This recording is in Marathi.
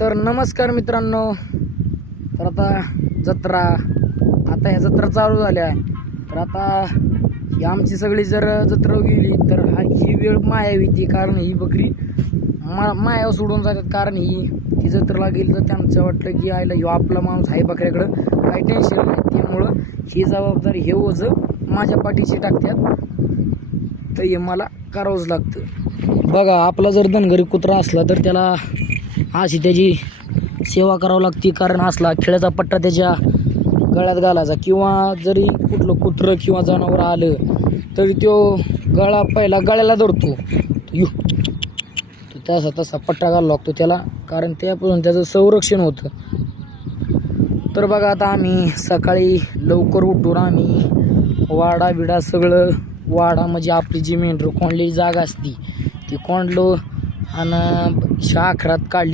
तर नमस्कार मित्रांनो. तर आता ह्या जत्रा चालू झाल्या. तर आता ही आमची सगळी जर जत्रा गेली तर ही वेळ मायावी ती, कारण ही बकरी माया सोडून जातात. कारण ही जत्रेला गेली तर त्यांचं वाटलं की आयला ह्यो आपला माणूस आहे, बकऱ्याकडं काही टेन्शन नाही. त्यामुळं ही जबाबदारी हे ओझं माझ्या पाठीशी टाकतात, तर हे मला करावंच लागतं. बघा, आपला जर धनगरी कुत्रा असला तर त्याला अशी त्याची सेवा करावं लागते. कारण असला खेळाचा पट्टा त्याच्या गळ्यात घालायचा, किंवा जरी कुठलं कुत्रं किंवा जनावर आलं तरी तो गळा पहिला गळ्याला धरतो, तर तसा पट्टा घालावा लागतो त्याला, कारण त्यापासून त्याचं संरक्षण होतं. तर बघा, आता आम्ही सकाळी लवकर उठून आम्ही वाडा बिडा सगळं, वाडा म्हणजे आपली जी मेंढरं कोंडलेली जागा असती ती कोंडलो आणि शाखरात काढली.